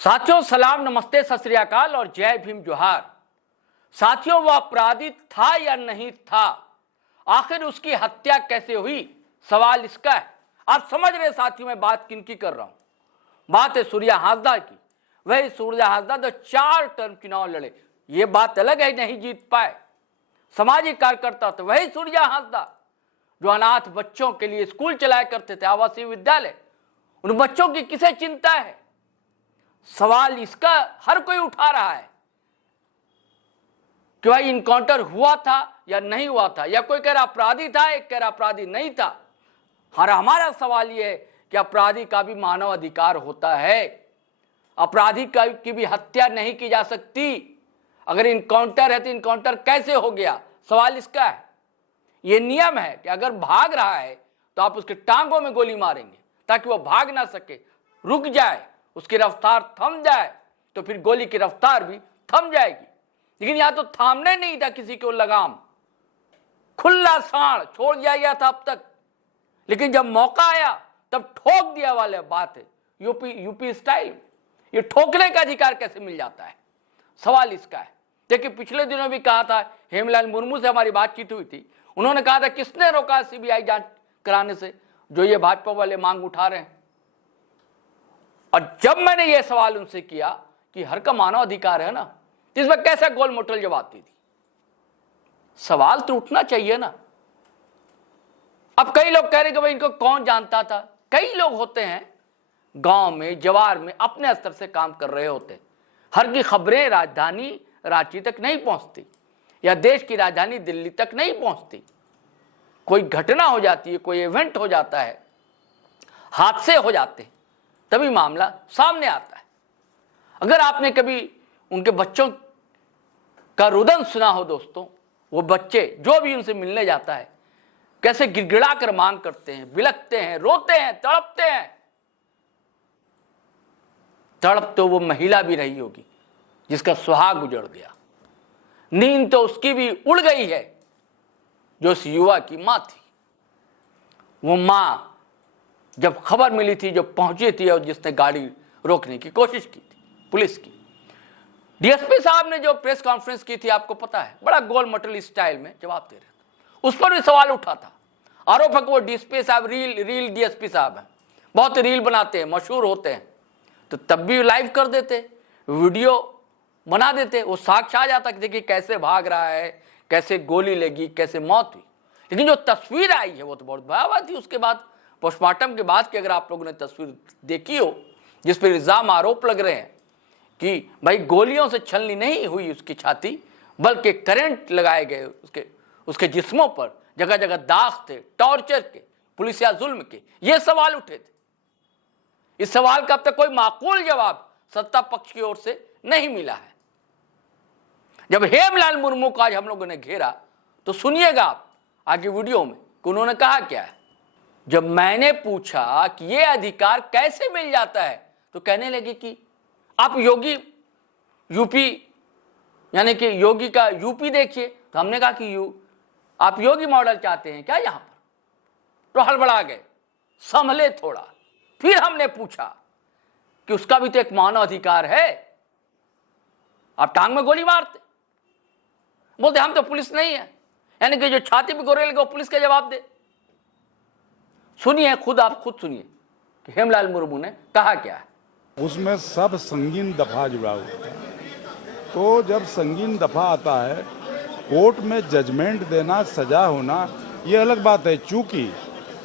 साथियों सलाम, नमस्ते, सत श्री अकाल और जय भीम जोहार। साथियों, वह अपराधी था या नहीं था, आखिर उसकी हत्या कैसे हुई, सवाल इसका है। आप समझ रहे साथियों मैं बात किनकी कर रहा हूं? बात है सूर्या हांसदा की। वही सूर्या हांसदा जो 4 टर्म चुनाव लड़े, ये बात अलग है नहीं जीत पाए, सामाजिक कार्यकर्ता थे। वही सूर्या हांसदा जो अनाथ बच्चों के लिए स्कूल चलाया करते थे, आवासीय विद्यालय। उन बच्चों की किसे चिंता है? सवाल इसका हर कोई उठा रहा है कि भाई इनकाउंटर हुआ था या नहीं हुआ था, या कोई कह रहा अपराधी था, एक कह रहा अपराधी नहीं था। हमारा सवाल यह है कि अपराधी का भी मानव अधिकार होता है, अपराधी की भी हत्या नहीं की जा सकती। अगर इनकाउंटर है तो इनकाउंटर कैसे हो गया, सवाल इसका है। यह नियम है कि अगर भाग रहा है तो आप उसके टांगों में गोली मारेंगे ताकि वह भाग ना सके, रुक जाए, उसकी रफ्तार थम जाए, तो फिर गोली की रफ्तार भी थम जाएगी। लेकिन यहां तो थामने नहीं था किसी को लगाम, खुला साड़ छोड़ दिया गया था अब तक। लेकिन जब मौका आया तब ठोक दिया वाले बात है। यूपी स्टाइल, ये ठोकने का अधिकार कैसे मिल जाता है, सवाल इसका है। देखिए, पिछले दिनों भी कहा था, हेमलाल मुर्मू से हमारी बातचीत हुई थी, उन्होंने कहा था किसने रोका सीबीआई जांच कराने से, जो ये भाजपा वाले मांग उठा रहे हैं। और जब मैंने ये सवाल उनसे किया कि हर का मानव अधिकार है ना, तो इसमें कैसा गोल मोटल जवाब दी थी। सवाल तो उठना चाहिए ना। अब कई लोग कह रहे कि भाई इनको कौन जानता था। कई लोग होते हैं गांव में, जवार में अपने स्तर से काम कर रहे होते हैं। हर की खबरें राजधानी रांची तक नहीं पहुंचती, या देश की राजधानी दिल्ली तक नहीं पहुंचती। कोई घटना हो जाती है, कोई इवेंट हो जाता है, हादसे हो जाते हैं, तभी मामला सामने आता है। अगर आपने कभी उनके बच्चों का रुदन सुना हो दोस्तों, वो बच्चे जो भी उनसे मिलने जाता है कैसे गिड़गिड़ा कर मांग करते हैं, बिलखते हैं, रोते हैं, तड़पते हैं। तड़प तो वो महिला भी रही होगी जिसका सुहाग उजड़ गया, नींद तो उसकी भी उड़ गई है जो उस युवा की मां थी। वो मां जब खबर मिली थी, जो पहुंची थी और जिसने गाड़ी रोकने की कोशिश की थी, पुलिस की। डीएसपी साहब ने जो प्रेस कॉन्फ्रेंस की थी, आपको पता है, बड़ा गोल मटोल स्टाइल में जवाब दे रहे थे। उस पर भी सवाल उठा था। आरोप है कि वो डीएसपी साहब रील डीएसपी साहब हैं, बहुत रील बनाते हैं, मशहूर होते हैं, तो तब भी लाइव कर देते, वीडियो बना देते, वो साक्ष्य आ जाता कि देखिए कैसे भाग रहा है, कैसे गोली लगी, कैसे मौत हुई। लेकिन जो तस्वीर आई है वो तो बहुत भयावह थी। उसके बाद पोस्टमार्टम के बाद की अगर आप लोगों ने तस्वीर देखी हो, जिस पर इल्जाम आरोप लग रहे हैं कि भाई गोलियों से छलनी नहीं हुई उसकी छाती, बल्कि करंट लगाए गए उसके जिस्मों पर, जगह जगह दाग थे, टॉर्चर के, पुलिस या जुल्म के, ये सवाल उठे थे। इस सवाल का अब तक कोई माकूल जवाब सत्ता पक्ष की ओर से नहीं मिला है। जब हेमलाल मुर्मू को आज हम लोगों ने घेरा, तो सुनिएगा आप आगे वीडियो में कि उन्होंने कहा क्या है। जब मैंने पूछा कि ये अधिकार कैसे मिल जाता है, तो कहने लगे कि आप यूपी यानी कि योगी का यूपी देखिए। तो हमने कहा कि आप योगी मॉडल चाहते हैं क्या यहां पर? तो हड़बड़ा गए, संभले थोड़ा। फिर हमने पूछा कि उसका भी तो एक मानव अधिकार है, आप टांग में गोली मारते। बोलते हम तो पुलिस नहीं है, यानी कि जो छाती पे गोली लगे वो पुलिस का जवाब दे। सुनिए, आप खुद सुनिए कि हेमलाल मुर्मू ने कहा क्या है। उसमें सब संगीन दफा जुड़ा हुआ है। तो जब संगीन दफा आता है, कोर्ट में जजमेंट देना, सजा होना, ये अलग बात है। चूंकि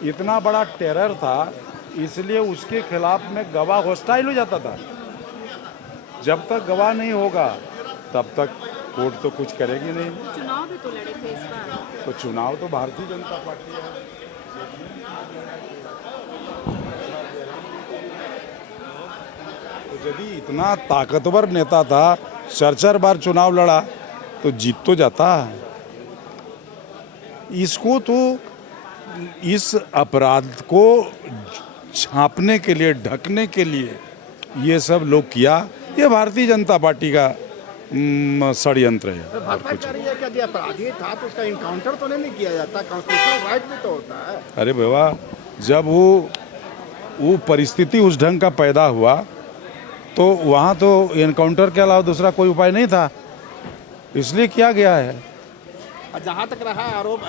इतना बड़ा टेरर था, इसलिए उसके खिलाफ में गवाह हॉस्टाइल हो जाता था। जब तक गवाह नहीं होगा तब तक कोर्ट तो कुछ करेगी नहीं। चुनाव भी तो लड़े थे इस बार। तो चुनाव तो भारतीय जनता पार्टी है। तो यदि इतना ताकतवर नेता था, 4 बार चुनाव लड़ा, तो जीत तो जाता। इसको तो इस अपराध को छापने के लिए, ढकने के लिए ये सब लोग किया। ये भारतीय जनता पार्टी का षड्यंत्र है। तो भाजपा कह रही है कि यदि अपराधी था तो उसका इनकाउंटर तो नहीं किया जाता, कॉन्स्टिट्यूशनल राइट भी तो होता है। अरे बाबा, जब वो परिस्थिति उस ढंग का पैदा हुआ तो वहाँ तो इनकाउंटर के अलावा दूसरा कोई उपाय नहीं था, इसलिए किया गया है। और जहाँ तक रहा आरोप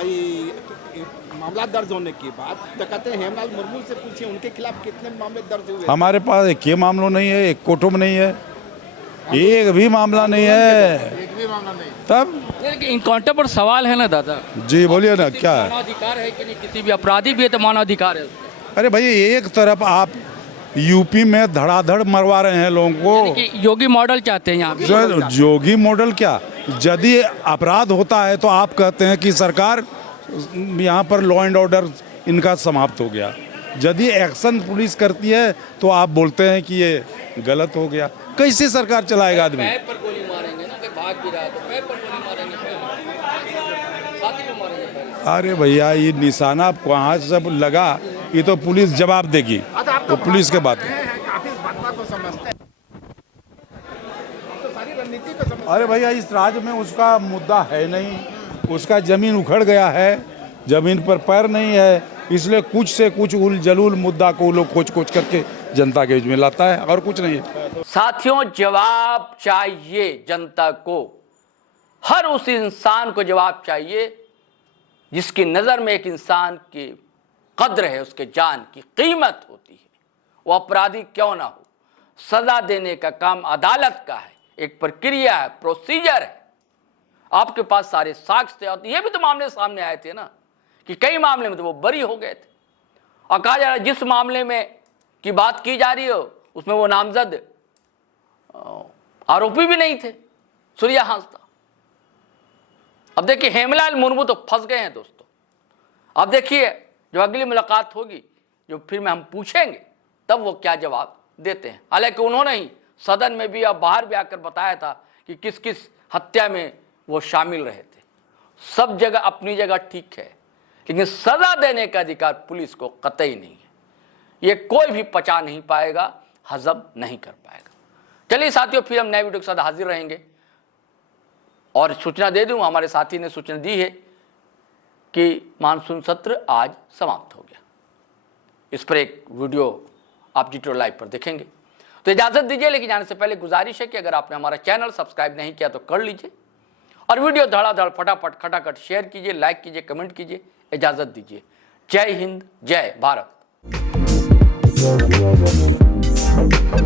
मामला दर्ज होने की बात, तो कहते हैं हेमलाल मुर्मू से पूछिए उनके खिलाफ कितने मामले दर्ज हुए। हमारे पास एक ये मामला नहीं है, एक कोर्टों में नहीं है, एक भी मामला नहीं है। एक भी मामला नहीं। तब इनकाउंटर पर सवाल है ना दादा, जी बोलिए ना, क्या है? मानवाधिकार है कि नहीं, किसी भी अपराधी भी है तो मानवाधिकार है। अरे भाई, एक तरफ आप यूपी में धड़ाधड़ मरवा रहे हैं लोगों को, कि योगी मॉडल चाहते हैं यहाँ पे। जो जोगी मॉडल क्या, यदि अपराध होता है तो आप कहते हैं कि सरकार यहाँ पर लॉ एंड ऑर्डर इनका समाप्त हो गया। यदि एक्शन पुलिस करती है तो आप बोलते हैं कि ये गलत हो गया। कैसे सरकार चलाएगा आदमी? पैर पर गोली मारेंगे ना, कि भाग भी रहा है तो पैर पर गोली मारेंगे, छाती पे मारेंगे पैर। अरे भैया, ये निशाना कहाँ से सब लगा, ये तो पुलिस जवाब देगी, तो पुलिस के बात है। काफी बात को समझते हैं, तो सारी रणनीति को समझते हैं। अरे भैया, इस राज्य में उसका मुद्दा है नहीं, उसका जमीन उखड़ गया है, जमीन पर पैर नहीं है, इसलिए कुछ से कुछ उल जलूल मुद्दा को लोग खोज करके जनता के बीच में लाता है, और कुछ नहीं है। साथियों, जवाब चाहिए जनता को, हर उस इंसान को जवाब चाहिए जिसकी नज़र में एक इंसान की कद्र है, उसके जान की कीमत होती है, वो अपराधी क्यों ना हो। सजा देने का काम अदालत का है, एक प्रक्रिया है, प्रोसीजर है। आपके पास सारे साक्ष्य थे, और ये भी तो मामले सामने आए थे ना, कि कई मामले में तो वो बरी हो गए थे, और कहा जा रहा है जिस मामले में की बात की जा रही हो उसमें वो नामजद आरोपी भी नहीं थे, सूर्या हांसदा। अब देखिए, हेमलाल मुर्मू तो फंस गए हैं दोस्तों। अब देखिए, जो अगली मुलाकात होगी, जो फिर में हम पूछेंगे, तब वो क्या जवाब देते हैं। हालांकि उन्होंने ही सदन में भी और बाहर भी आकर बताया था कि किस किस हत्या में वो शामिल रहे थे। सब जगह अपनी जगह ठीक है, लेकिन सजा देने का अधिकार पुलिस को कतई नहीं है। ये कोई भी पचा नहीं पाएगा, हजम नहीं कर पाएगा। चलिए साथियों, फिर हम नए वीडियो के साथ हाजिर रहेंगे। और सूचना दे दूं, हमारे साथी ने सूचना दी है कि मानसून सत्र आज समाप्त हो गया। इस पर एक वीडियो आप जी लाइव पर देखेंगे। तो इजाज़त दीजिए, लेकिन जाने से पहले गुजारिश है कि अगर आपने हमारा चैनल सब्सक्राइब नहीं किया तो कर लीजिए, और वीडियो धड़ाधड़ फटाफट खटाखट शेयर कीजिए, लाइक कीजिए, कमेंट कीजिए। इजाज़त दीजिए। जय हिंद, जय भारत।